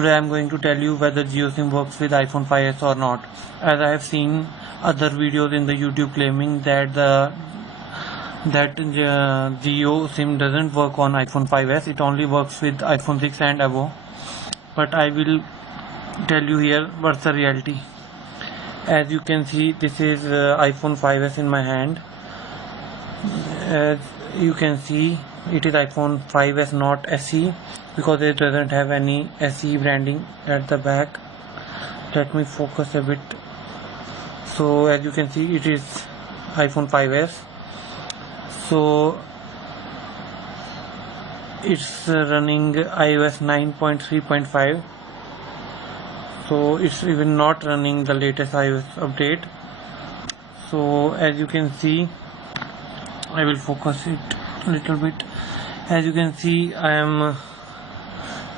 Today I am going to tell you whether GeoSIM works with iPhone 5s or not. As I have seen other videos in the YouTube claiming that GeoSIM doesn't work on iPhone 5s, it only works with iPhone 6 and above. But I will tell you here what's the reality. As you can see, this is iPhone 5s in my hand. As you can see, it is iPhone 5s, not SE, because it doesn't have any SE branding at the back. Let me focus a bit. So as you can see, it is iPhone 5s. So it's running iOS 9.3.5. so it's even not running the latest iOS update. So as you can see, I will focus it a little bit. As you can see, I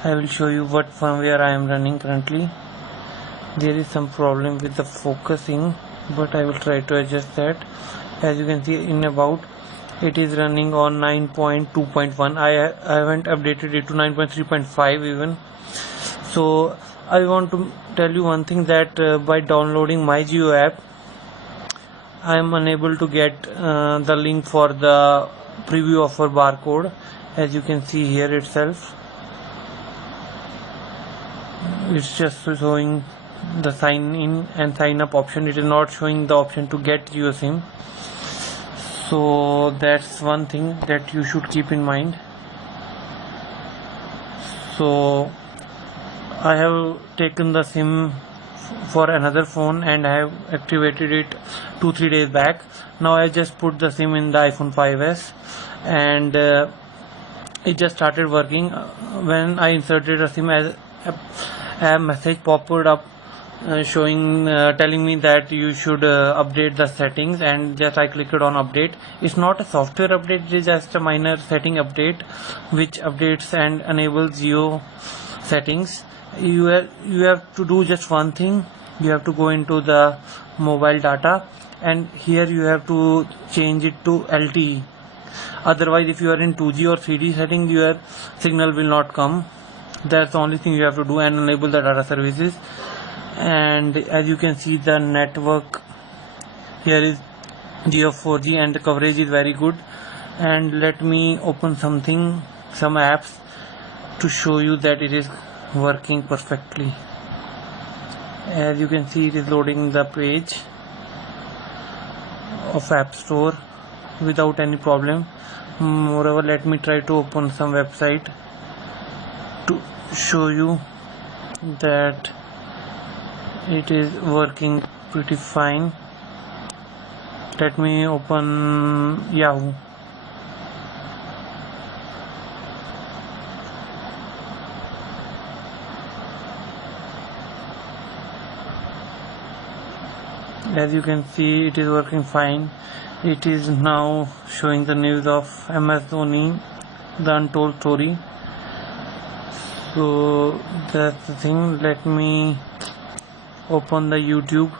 will show you what firmware I am running currently. There is some problem with the focusing, but I will try to adjust that. As you can see, in about, it is running on 9.2.1. I haven't updated it to 9.3.5 even. So I want to tell you one thing, that by downloading my Geo app, I am unable to get the link for the preview offer barcode. As you can see here itself, it's just showing the sign in and sign up option. It is not showing the option to get GeoSIM. So that's one thing that you should keep in mind. So I have taken the SIM for another phone and I have activated it 2-3 days back. Now I just put the SIM in the iPhone 5s and it just started working. When I inserted a SIM, as a message popped up showing telling me that you should update the settings, and just I clicked on update. It's not a software update, it is just a minor setting update which updates and enables Geo settings. You have to do just one thing. You have to go into the mobile data, and here you have to change it to LTE. Otherwise, if you are in 2G or 3G setting, your signal will not come. That's the only thing you have to do, and enable the data services. And as you can see, the network here is Geo 4G and the coverage is very good. And let me open some apps to show you that it is working perfectly. As you can see, it is loading the page of App Store without any problem. Moreover, let me try to open some website to show you that it is working pretty fine. Let me open Yahoo. As you can see, it is working fine. It is now showing the news of MS Dhoni, the untold story. So that's the thing. Let me open the YouTube.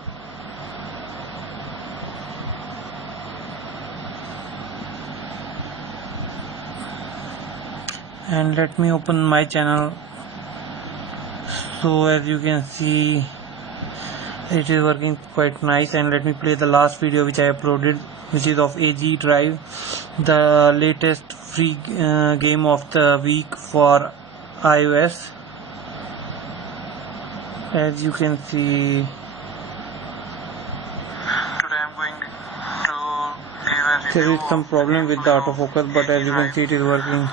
And let me open my channel. So as you can see, it is working quite nice. And let me play the last video which I uploaded, which is of AG Drive, the latest free game of the week for iOS. As you can see, today I'm going to give a there is some problem with the autofocus, but as you can see, it is working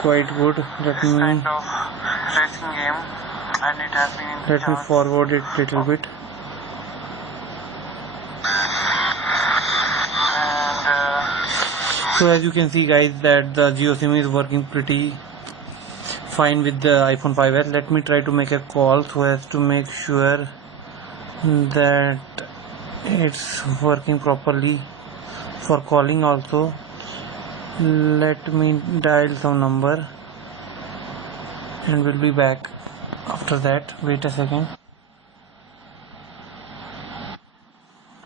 quite good. Let me kind of racing game, and it has been let me forward it a little bit. So as you can see, guys, that the GeoSIM is working pretty fine with the iPhone 5s. Let me try to make a call so as to make sure that it's working properly for calling also. Let me dial some number and we'll be back after that. Wait a second.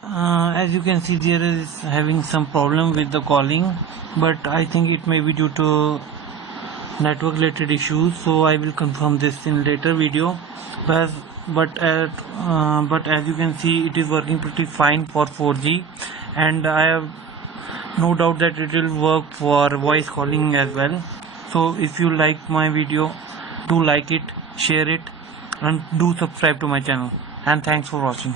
As you can see, there is having some problem with the calling, but I think it may be due to network related issues, so I will confirm this in later video. But as you can see, it is working pretty fine for 4G, and I have no doubt that it will work for voice calling as well. So if you like my video, do like it, share it, and do subscribe to my channel. And thanks for watching.